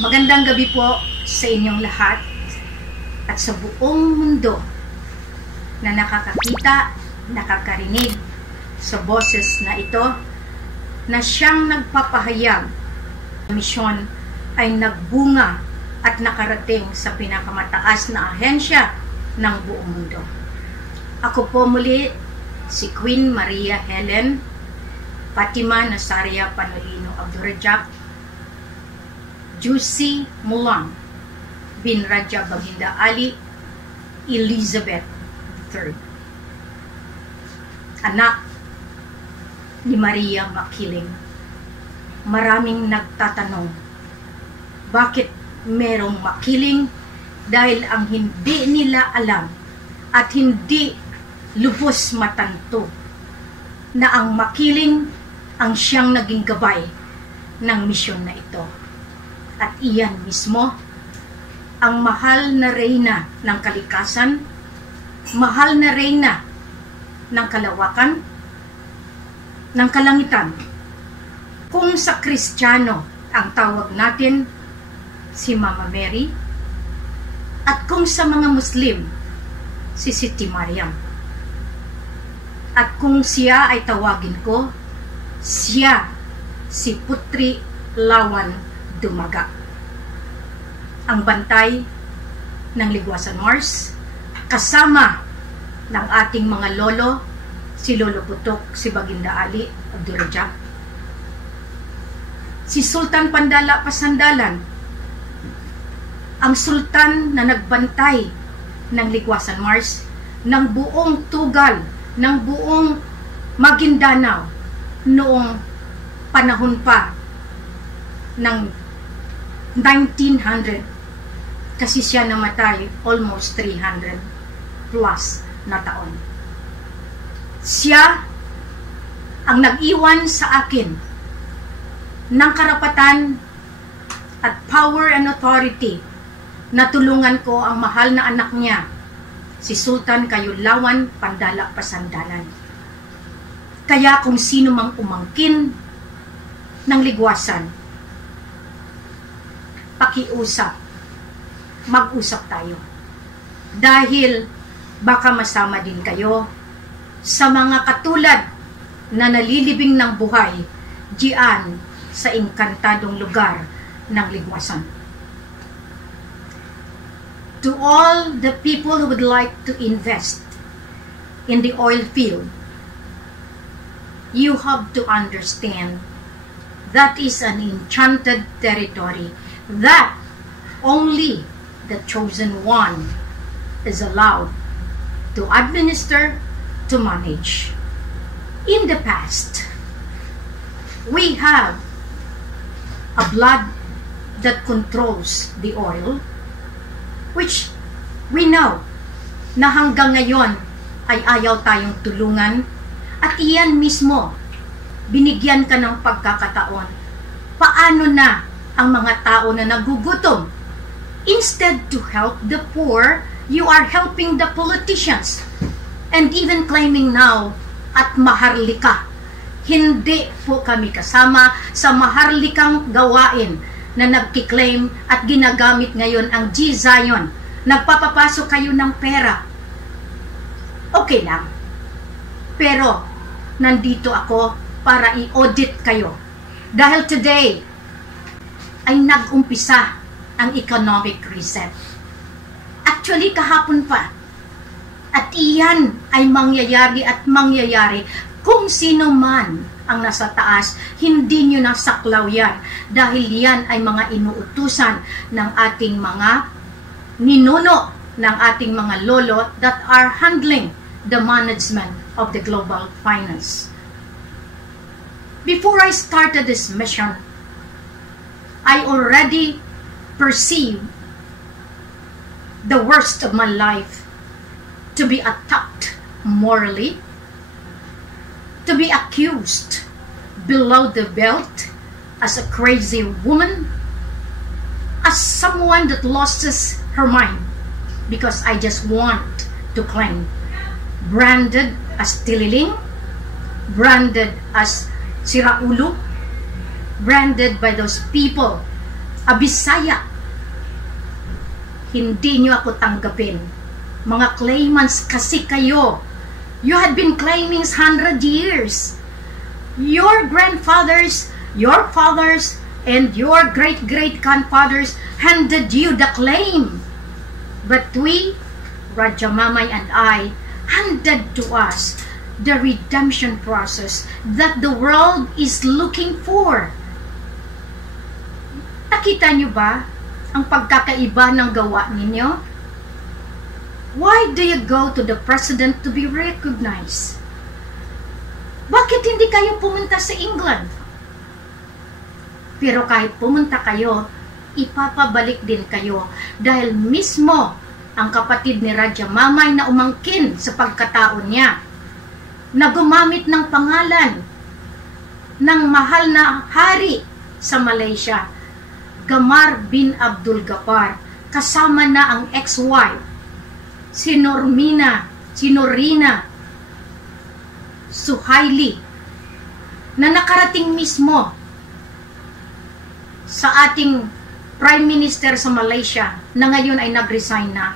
Magandang gabi po sa inyong lahat at sa buong mundo na nakakakita, nakakarinig sa boses na ito na siyang nagpapahayag. Misyon ay nagbunga at nakarating sa pinakamataas na ahensya ng buong mundo. Ako po muli si Queen Maria Helen Fatima Nazaria Panolino Abdurrajak Juicy Mulang bin Raja Baginda Ali Elizabeth III, anak ni Maria Makiling. Maraming nagtatanong, bakit merong Makiling? Dahil ang hindi nila alam at hindi lubos matanto na ang Makiling ang siyang naging gabay ng misyon na ito. At iyan mismo ang mahal na reyna ng kalikasan, mahal na reyna ng kalawakan, ng kalangitan. Kung sa Kristiyano ang tawag natin si Mama Mary, at kung sa mga Muslim si Siti Mariam, at kung siya ay tawagin ko, siya si Putri Lawan Dumaga, ang bantay ng Ligwasan Mars, kasama ng ating mga lolo, si Lolo Putok, si Baginda Ali Abdurrajak, si Sultan Pandala Pasandalan, ang sultan na nagbantay ng Ligwasan Mars, ng buong tugal, ng buong Maguindanao noong panahon pa ng 1900, kasi siya namatay almost 300 plus na taon. Siya ang nag-iwan sa akin ng karapatan at power and authority na tulungan ko ang mahal na anak niya, si Sultan Kayulawan Pandala Pasandalan. Kaya kung sino mang umangkin ng ligwasan, pakiusap, mag-usap tayo. Dahil baka masama din kayo sa mga katulad na nalilibing ng buhay diyan sa engkantadong lugar ng ligwasan. To all the people who would like to invest in the oil field, you have to understand that is an enchanted territory that only the chosen one is allowed to administer, to manage. In the past, we have a blood that controls the oil, which we know na hanggang ngayon ay ayaw tayong tulungan, at iyan mismo, binigyan ka ng pagkakataon. Paano na ang mga tao na nagugutom? Instead to help the poor, you are helping the politicians, and even claiming now at Maharlika. Hindi po kami kasama sa Maharlikang gawain na nagkiklaim at ginagamit ngayon ang G-Zion. Nagpapapasok kayo ng pera. Okay lang. Pero nandito ako para i-audit kayo. Dahil today ay nag-umpisa ang economic reset. Actually, kahapon pa. At iyan ay mangyayari at mangyayari kung sino man ang nasa taas. Hindi nyo nasaklaw yan. Dahil yan ay mga inuutusan ng ating mga ninuno, ng ating mga lolo that are handling the management of the global finance. Before I started this mission, I already perceived the worst of my life to be attacked morally, to be accused below the belt as a crazy woman, as someone that loses her mind because I just want to claim, branded as tililing, branded as siraulo, branded by those people Bisaya, hindi nyo ako tanggapin. Mga claimants kasi kayo. You had been claiming 100 years. Your grandfathers, your fathers, and your great-great-grandfathers handed you the claim. But we, Raja Mamay and I, handed to us the redemption process that the world is looking for. Nakita nyo ba ang pagkakaiba ng gawa ninyo? Why do you go to the president to be recognized? Bakit hindi kayo pumunta sa England? Pero kahit pumunta kayo, ipapabalik din kayo dahil mismo ang kapatid ni Raja Mamay na umangkin sa pagkatao niya, na gumamit ng pangalan ng mahal na hari sa Malaysia, Gamar bin Abdul Gapar, kasama na ang ex-wife, si Norina Suhaili, na nakarating mismo sa ating Prime Minister sa Malaysia na ngayon ay nag-resign na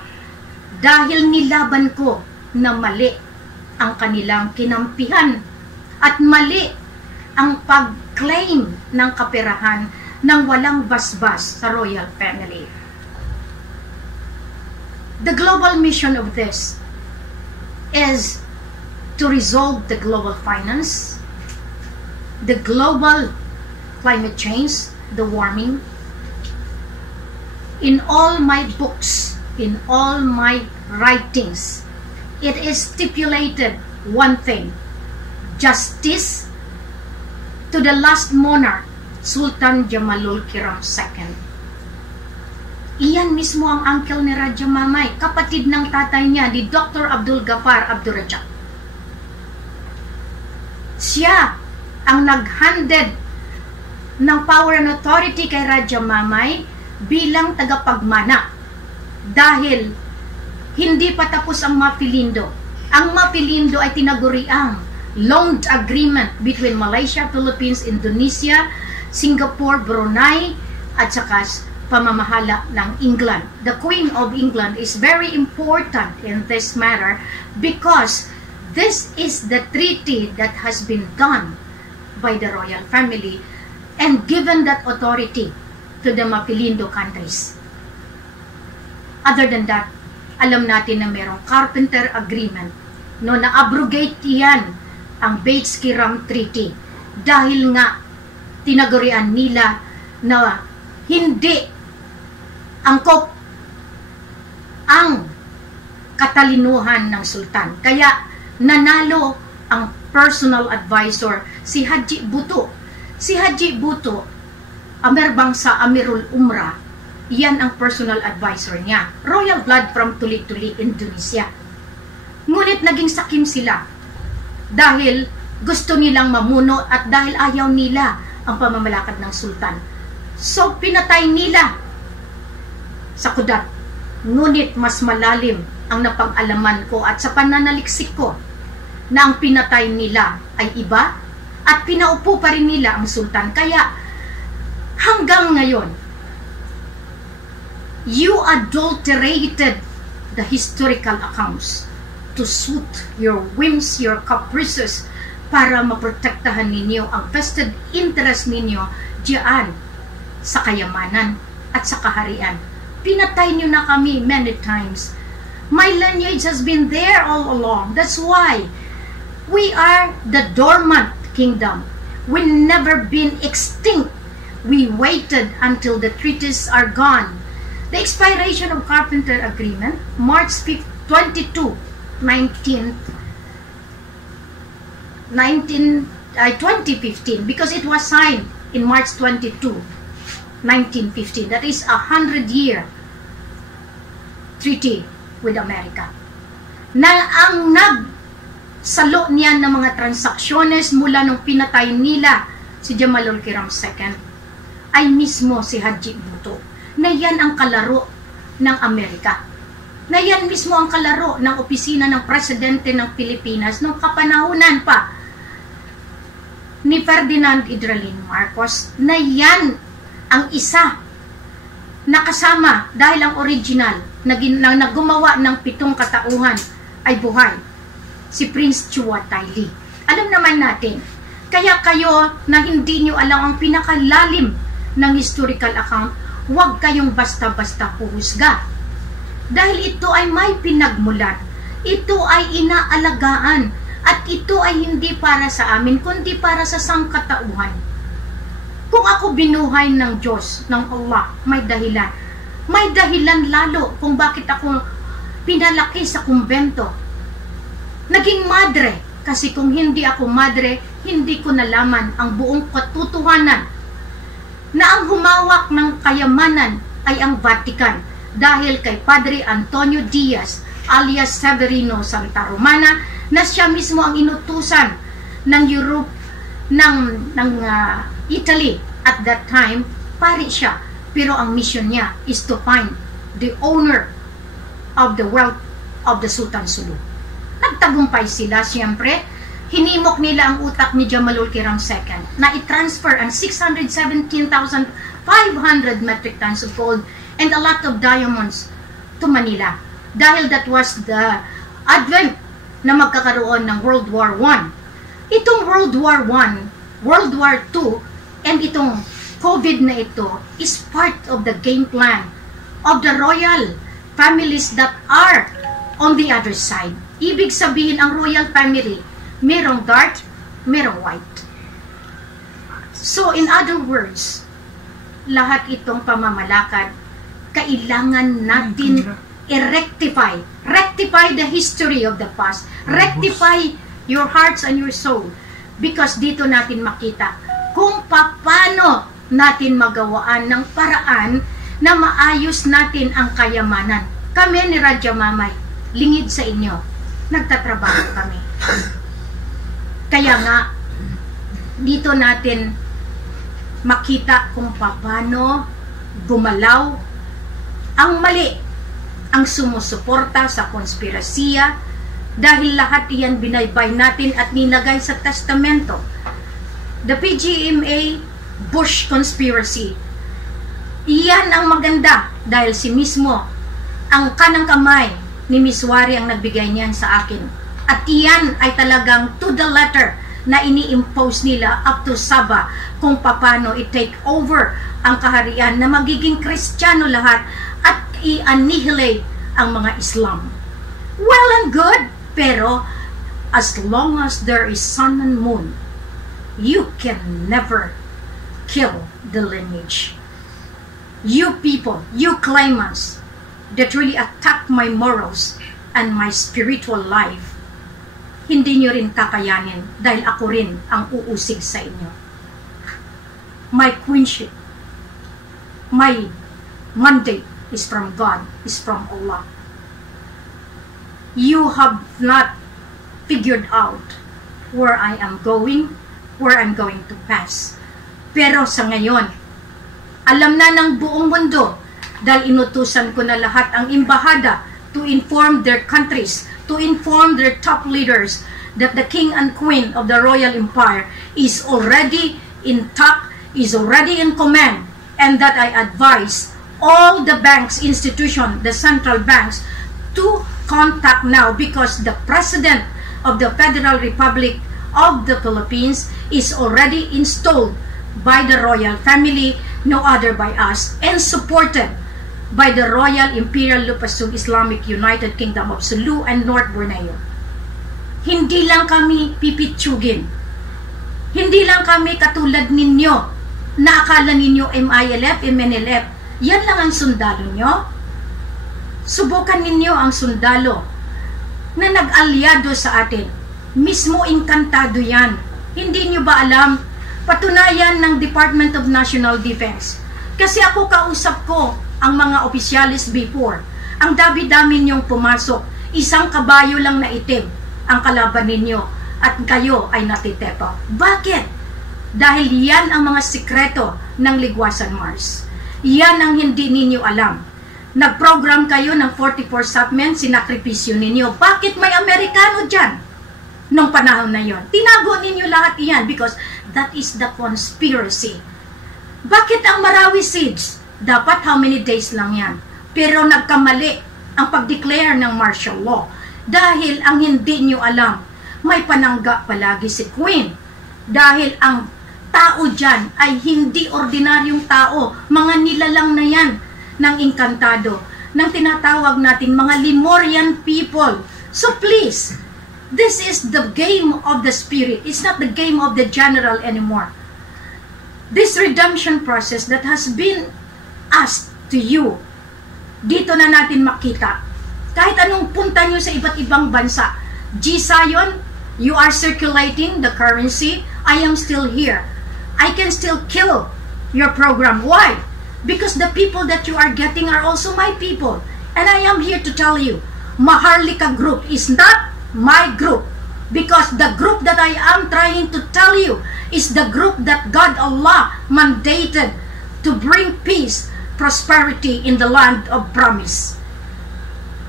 dahil nilaban ko na mali ang kanilang kinampihan at mali ang pag-claim ng kaperahan ng walang basbas sa royal family. The global mission of this is to resolve the global finance, the global climate change, the warming. In all my books, in all my writings, it is stipulated one thing: justice to the last monarch, Sultan Jamalul Kiram II. Iyan mismo ang uncle ni Raja Mamay, kapatid ng tatay niya, ni Dr. Abdul Ghaffar Abdul Razak. Siya ang nag-handed ng power and authority kay Raja Mamay bilang tagapagmana dahil hindi pa tapos ang Mapilindo. Ang Mapilindo ay tinaguriang loan agreement between Malaysia, Philippines, Indonesia, Singapore, Brunei, at saka pamamahala ng England. The Queen of England is very important in this matter because this is the treaty that has been done by the royal family and given that authority to the Mapilindo countries. Other than that, alam natin na mayroong Carpenter Agreement, no, na-abrogate yan ang Bates-Kiram Treaty dahil nga tinagurian nila na hindi angkop ang katalinuhan ng sultan. Kaya nanalo ang personal advisor si Haji Buto. Si Haji Buto, Amerbangsa Amirul Umrah, yan ang personal advisor niya. Royal blood from Tuli-Tuli, Indonesia. Ngunit naging sakim sila dahil gusto nilang mamuno at dahil ayaw nila ang pamamalakad ng sultan. So, pinatay nila sa kudat. Ngunit mas malalim ang napag-alaman ko at sa pananaliksik ko na ang pinatay nila ay iba at pinaupo pa rin nila ang sultan. Kaya hanggang ngayon, you adulterated the historical accounts to suit your whims, your caprices, para maprotektahan ninyo ang vested interest ninyo diyan sa kayamanan at sa kaharian. Pinatay nyo na kami many times. My lineage has been there all along. That's why we are the dormant kingdom. We never been extinct. We waited until the treaties are gone. The expiration of Carpenter Agreement, March 22, 2015, because it was signed in March 22, 1915. That is a 100-year treaty with America. Na ang nagsalo niyan ng mga transaksyones mula nung pinatay nila si Jamalul Kiram II ay mismo si Haji Buto, na yan ang kalaro ng Amerika. Na yan mismo ang kalaro ng opisina ng Presidente ng Pilipinas nung kapanahunan pa ni Ferdinand Idralin Marcos, na yan ang isa nakasama dahil ang original na gumawa ng 7 katauhan ay buhay, si Prince Chua Tai Lee. Alam naman natin, kaya kayo na hindi nyo alam ang pinakalalim ng historical account, huwag kayong basta-basta puhusga. Dahil ito ay may pinagmulan, ito ay inaalagaan, at ito ay hindi para sa amin, kundi para sa sangkatauhan. Kung ako binuhay ng Diyos, ng Allah, may dahilan. May dahilan lalo kung bakit ako pinalaki sa kumbento. Naging madre, kasi kung hindi ako madre, hindi ko nalaman ang buong katotohanan na ang humawak ng kayamanan ay ang Vatican dahil kay Padre Antonio Diaz alias Severino Santa Romana na siya mismo ang inutusan ng Europe, ng Italy at that time. Pari siya, pero ang mission niya is to find the owner of the wealth of the Sultan Sulu. Nagtagumpay sila, siyempre. Hinimok nila ang utak ni Jamalul Kiram II na i-transfer ang 617,500 metric tons of gold and a lot of diamonds to Manila. Dahil that was the advent na magkakaroon ng World War I. Itong World War I, World War II, and itong COVID na ito is part of the game plan of the royal families that are on the other side. Ibig sabihin, ang royal family, merong dark, merong white. So, in other words, lahat itong pamamalakad, kailangan natin i-rectify. Rectify the history of the past. Rectify your hearts and your soul. Because dito natin makita kung paano natin magawaan ng paraan na maayos natin ang kayamanan. Kami ni Radya Mamay, lingid sa inyo. Nagtatrabaho kami. Kaya nga, dito natin makita kung paano gumalaw ang mali, ang sumusuporta sa konspirasiya, dahil lahat iyan binaybay natin at nilagay sa testamento. The PGMA Bush Conspiracy, iyan ang maganda dahil si mismo ang kanang kamay ni Miss Wari ang nagbigay niyan sa akin. At iyan ay talagang to the letter na ini-impose nila up to Sabah kung paano i-take over ang kaharian na magiging Kristiyano lahat at i-annihilate ang mga Islam. Well and good, pero as long as there is sun and moon, you can never kill the lineage. You people, you claimants that really attack my morals and my spiritual life, hindi nyo rin kakayanin dahil ako rin ang uusig sa inyo. My queenship, my mandate is from God, is from Allah. You have not figured out where I am going, where I'm going to pass. Pero sa ngayon, alam na ng buong mundo dahil inutusan ko na lahat ang embahada to inform their countries, to inform their top leaders that the king and queen of the royal empire is already intact, is already in command, and that I advise all the banks, institutions, the central banks to contact now because the president of the Federal Republic of the Philippines is already installed by the royal family, no other by us, and supported by the Royal Imperial Lupasug Islamic United Kingdom of Sulu and North Borneo. Hindi lang kami pipitsugin. Hindi lang kami katulad ninyo na akala ninyo MILF, MNLF. Yan lang ang sundalo nyo. Subukan ninyo ang sundalo na nag-alyado sa atin. Mismo inkantado yan. Hindi nyo ba alam? Patunayan ng Department of National Defense. Kasi ako kausap ko ang mga opisyalis before. Ang dami-dami ninyong pumasok. Isang kabayo lang na itim ang kalaban ninyo at kayo ay natitepa. Bakit? Dahil yan ang mga sikreto ng Ligwasan Mars. Yan ang hindi ninyo alam. Nag-program kayo ng 44 supplements, sinakripisyo ninyo. Bakit may Amerikano dyan? Nung panahon na yon, tinago ninyo lahat iyan because that is the conspiracy. Bakit ang Marawi Seeds? Dapat how many days lang yan. Pero nagkamali ang pag-declare ng martial law. Dahil ang hindi nyo alam, may panangga palagi si Queen. Dahil ang tao dyan ay hindi ordinaryong tao. Mga nilalang na yan ng Encantado, ng tinatawag natin mga Lemurian people. So please, this is the game of the spirit. It's not the game of the general anymore. This redemption process that has been asked to you, dito na natin makita. Kahit anong punta nyo sa iba't ibang bansa, G-Sion, you are circulating the currency, I am still here. I can still kill your program. Why? Because the people that you are getting are also my people. And I am here to tell you, Maharlika group is not my group. Because the group that I am trying to tell you is the group that God Allah mandated to bring peace, prosperity in the land of promise.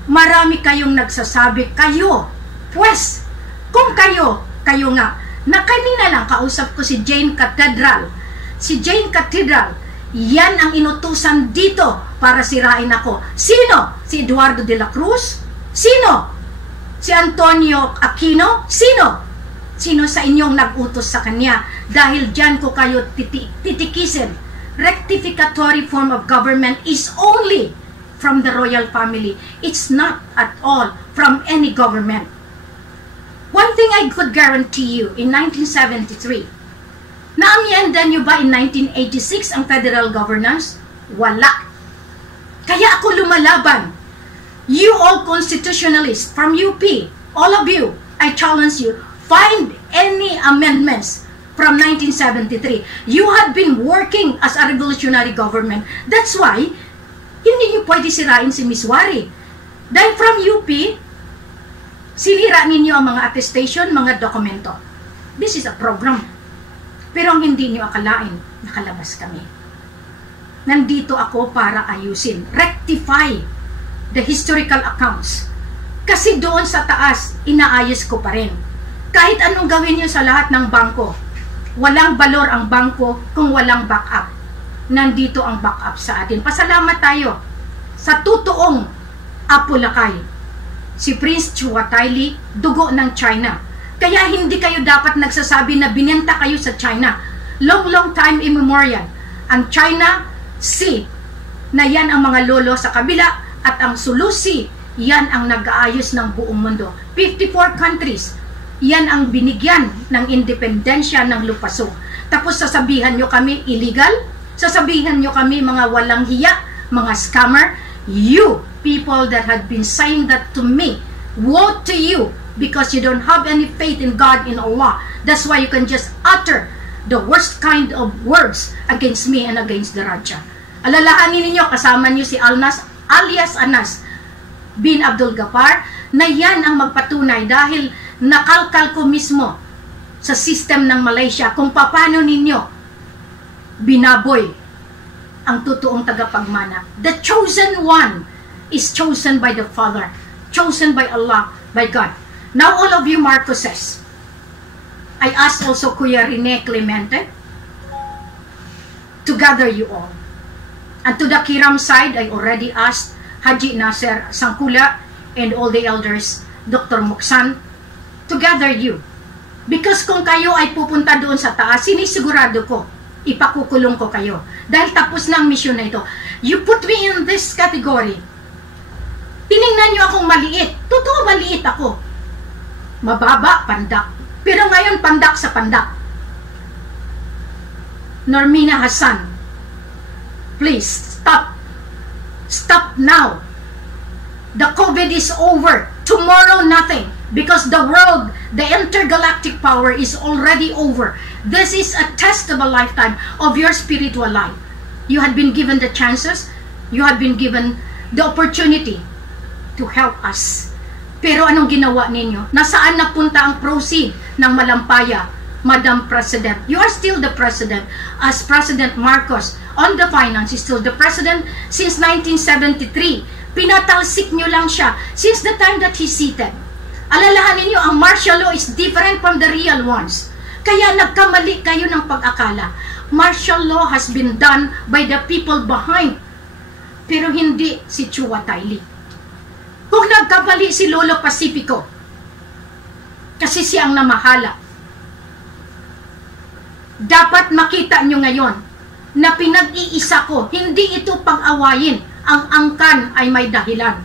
Marami kayong nagsasabi, kayo, pues, kung kayo nga, na kanina lang kausap ko si Jane Cathedral. Si Jane Cathedral, yan ang inutusan dito para sirain ako. Sino? Si Eduardo de la Cruz? Sino? Si Antonio Aquino? Sino? Sino sa inyong nag-utos sa kanya? Dahil dyan ko kayo titikisin. Rectificatory form of government is only from the royal family. It's not at all from any government. One thing I could guarantee you, in 1973, naamyenda nyo ba in 1986 ang federal governance? Wala. Kaya ako lumalaban. You all constitutionalists from UP, all of you, I challenge you, find any amendments from 1973. You had been working as a revolutionary government. That's why, hindi nyo pwede sirain si Miss Wari. Dahil from UP, sinira ninyo ang mga attestation, mga dokumento. This is a program. Pero ang hindi nyo akalain, nakalabas kami. Nandito ako para ayusin, rectify the historical accounts. Kasi doon sa taas, inaayos ko pa rin. Kahit anong gawin nyo sa lahat ng bangko, walang balor ang bangko kung walang backup. Nandito ang backup sa atin. Pasalamat tayo sa totoong Apulakay. Si Prince Chuataili, dugo ng China. Kaya hindi kayo dapat nagsasabi na binenta kayo sa China. Long time immemorial. Ang China Sea, na yan ang mga lolo sa kabila, at ang Sulu Sea, yan ang nag-aayos ng buong mundo. 54 countries, yan ang binigyan ng independensya ng Lupaso. Tapos sasabihan nyo kami illegal, sasabihan nyo kami mga walang hiya, mga scammer. You people that had been saying that to me, woe to you, because you don't have any faith in God, in Allah. That's why you can just utter the worst kind of words against me and against the Raja. Alalahanin ninyo, kasama nyo si Alnas, alias Anas bin Abdul Ghaffar, na yan ang magpatunay dahil nakalkal ko mismo sa system ng Malaysia kung paano ninyo binaboy ang totoong tagapagmana. The chosen one is chosen by the Father, chosen by Allah, by God. Now all of you Marcoses, I ask also Kuya Rene Clemente to gather you all. And to the Kiram side, I already asked Haji Nasser Sangkula and all the elders, Dr. Muksan, to gather you. Because kung kayo ay pupunta doon sa taas, sinisigurado ko, ipakukulong ko kayo. Dahil tapos na ang mission na ito. You put me in this category. Tiningnan nyo akong maliit. Totoo, maliit ako. Mababa, pandak. Pero ngayon, pandak sa pandak. Normina Hassan, please, stop. Stop now. The COVID is over. Tomorrow, nothing. Because the world, the intergalactic power is already over. This is a test of a lifetime of your spiritual life. You had been given the chances. You had been given the opportunity to help us. Pero anong ginawa ninyo? Nasaan napunta ang proceed ng Malampaya, Madam President? You are still the President. As President Marcos on the finance is still the President since 1973. Pinatalsik nyo lang siya since the time that he's seated. Alalahanin nyo, ang martial law is different from the real ones. Kaya nagkamali kayo ng pag-akala. Martial law has been done by the people behind pero hindi si Chua Tai-li. Kung nagkabali si Lolo Pacifico, kasi siyang namahala, dapat makita nyo ngayon na pinag-iisa ko, hindi ito pang-awayin. Ang angkan ay may dahilan.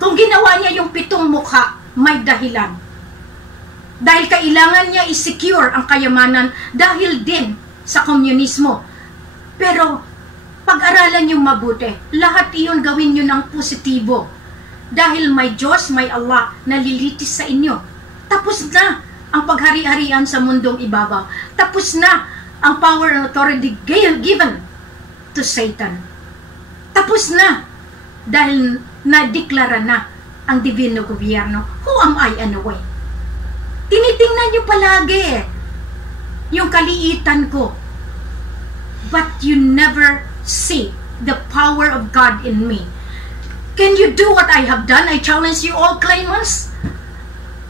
Kung ginawa niya yung 7 mukha, may dahilan. Dahil kailangan niya i-secure ang kayamanan dahil din sa komunismo. Pero pag-aralan niyo mabuti, lahat iyon gawin niyo ng positibo. Dahil may Diyos, may Allah na lilitis sa inyo. Tapos na ang paghari-harian sa mundong ibabaw. Tapos na ang power and authority given to Satan. Tapos na dahil nadeklara na ang divino gobyerno. Who am I anyway? Tinitingnan niyo palagi yung kaliitan ko. But you never see the power of God in me. Can you do what I have done? I challenge you all claimants.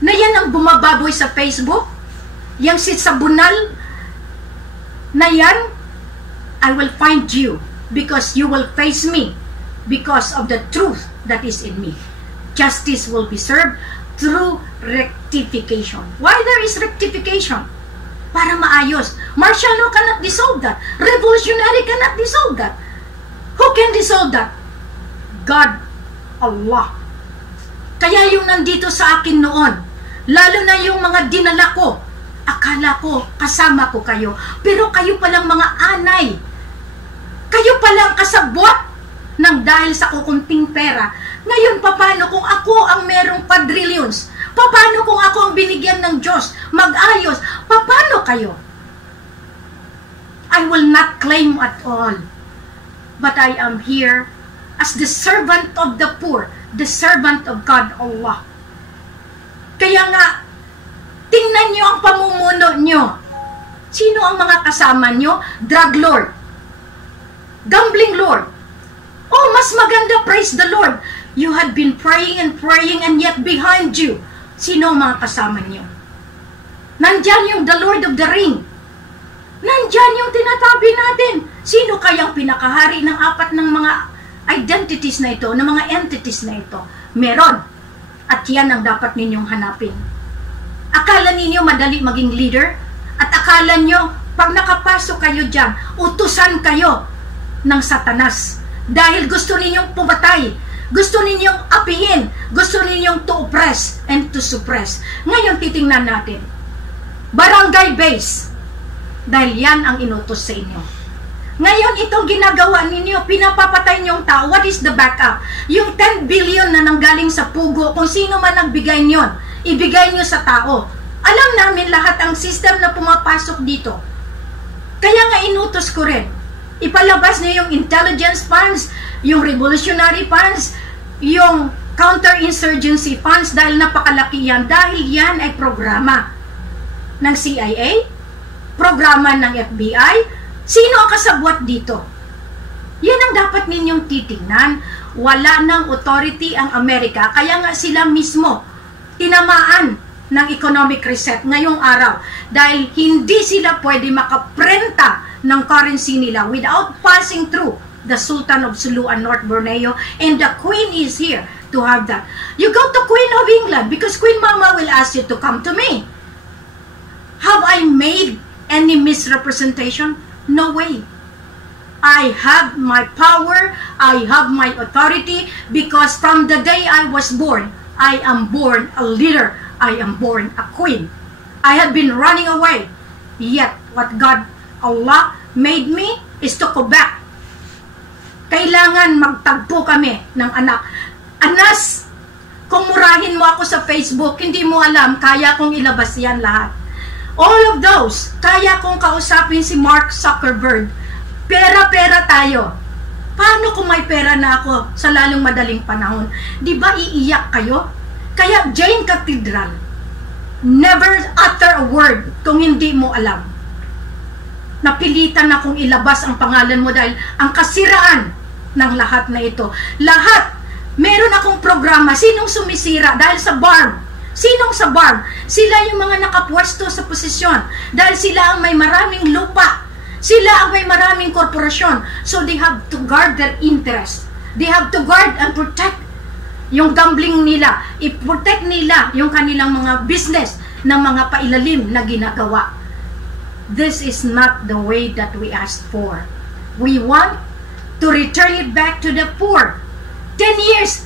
Na yan ang bumababoy sa Facebook. Yang si Sabunal na yan, I will find you because you will face me because of the truth that is in me. Justice will be served through rectification. Why there is rectification? Para maayos. Martial law cannot dissolve that. Revolutionary cannot dissolve that. Who can dissolve that? God, Allah. Kaya yung nandito sa akin noon, lalo na yung mga dinala ko, akala ko kasama ko kayo, pero kayo palang mga anay. Kayo palang kasabwat ng dahil sa kukunting pera. Ngayon, paano kung ako ang merong quadrillions? Paano kung ako ang binigyan ng Diyos? Mag-ayos. Paano kayo? I will not claim at all. But I am here as the servant of the poor, the servant of God, Allah. Kaya nga, tingnan nyo ang pamumuno nyo. Sino ang mga kasama nyo? Drug lord. Gambling lord. Oh, mas maganda, praise the Lord. You had been praying and yet behind you, sino ang mga kasama nyo? Nandyan yung the Lord of the Ring. Nandyan yung tinatabi natin. Sino kayang pinakahari ng 4 ng mga identities na ito, ng mga entities na ito? Meron. At yan ang dapat ninyong hanapin. Akala ninyo madali maging leader? At akala nyo, pag nakapasok kayo dyan, utusan kayo ng Satanas. Dahil gusto ninyong pumatay, gusto ninyong apihin, gusto ninyong to oppress and to suppress. Ngayon titingnan natin. Barangay base. Dahil yan ang inutos sa inyo. Ngayon itong ginagawa ninyo, pinapapatay niyong tao. What is the backup? Yung 10 billion na nanggaling sa pugo, kung sino man nagbigay niyon, ibigay niyo sa tao. Alam namin lahat ang system na pumapasok dito. Kaya nga inutos ko rin. Ipalabas niyo yung intelligence funds, yung revolutionary funds, yung counter-insurgency funds dahil napakalaki yan. Dahil yan ay programa ng CIA, programa ng FBI. Sino ang kasabwat dito? Yan ang dapat ninyong titingnan. Wala ng authority ang Amerika, kaya nga sila mismo tinamaan ng economic reset ngayong araw dahil hindi sila pwede makaprenta ng currency nila without passing through the Sultan of Sulu and North Borneo, and the Queen is here to have that. You go to Queen of England because Queen Mama will ask you to come to me. Have I made any misrepresentation? No way. I have my power, I have my authority, because from the day I was born, I am born a leader, I am born a queen. I have been running away, yet what God, Allah, made me is to go back. Kailangan magtagpo kami ng anak. Anas, kung murahin mo ako sa Facebook, hindi mo alam, kaya kong ilabas yan lahat. All of those, kaya kong kausapin si Mark Zuckerberg. Pera-pera tayo. Paano kung may pera na ako sa lalong madaling panahon? Di ba iiyak kayo? Kaya Jane Cathedral, never utter a word kung hindi mo alam. Napilitan akong ilabas ang pangalan mo dahil ang kasiraan ng lahat na ito. Lahat, meron akong programa. Sinong sumisira? Dahil sa BARM. Sinong sa BARM? Sila yung mga nakapwesto sa posisyon. Dahil sila ang may maraming lupa. Sila ang may maraming korporasyon. So they have to guard their interest. They have to guard and protect yung gambling nila. I-protect nila yung kanilang mga business na mga pailalim na ginagawa. This is not the way that we asked for. We want to return it back to the poor. 10 years,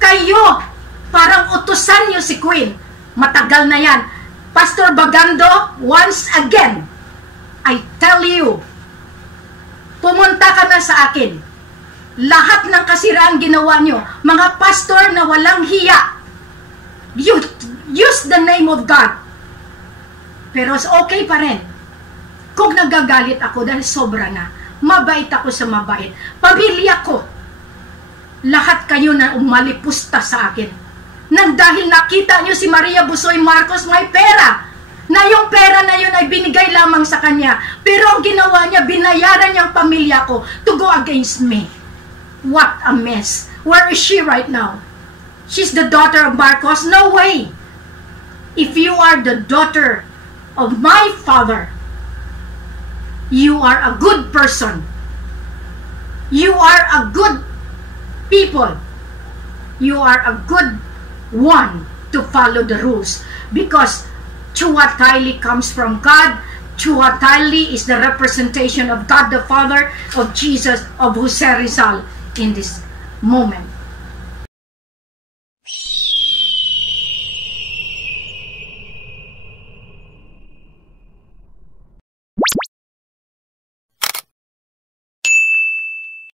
kayo, parang utusan nyo si Queen. Matagal na yan. Pastor Bagando, once again, I tell you, pumunta ka na sa akin. Lahat ng kasiraan ginawa nyo, mga pastor na walang hiya, use the name of God. Pero okay pa rin. Kung nagagalit ako dahil sobra na, mabait ako sa mabait. Pamilya ko, lahat kayo na umalipusta sa akin. Nang dahil nakita nyo si Maria Busoy Marcos may pera, na yung pera na yun ay binigay lamang sa kanya. Pero ang ginawa niya, binayaran niyang pamilya ko to go against me. What a mess. Where is she right now? She's the daughter of Marcos? No way. If you are the daughter of my father, you are a good person. You are a good people. You are a good one to follow the rules. Because Chuatayli comes from God. Chuatayli is the representation of God the Father, of Jesus, of Jose Rizal in this moment.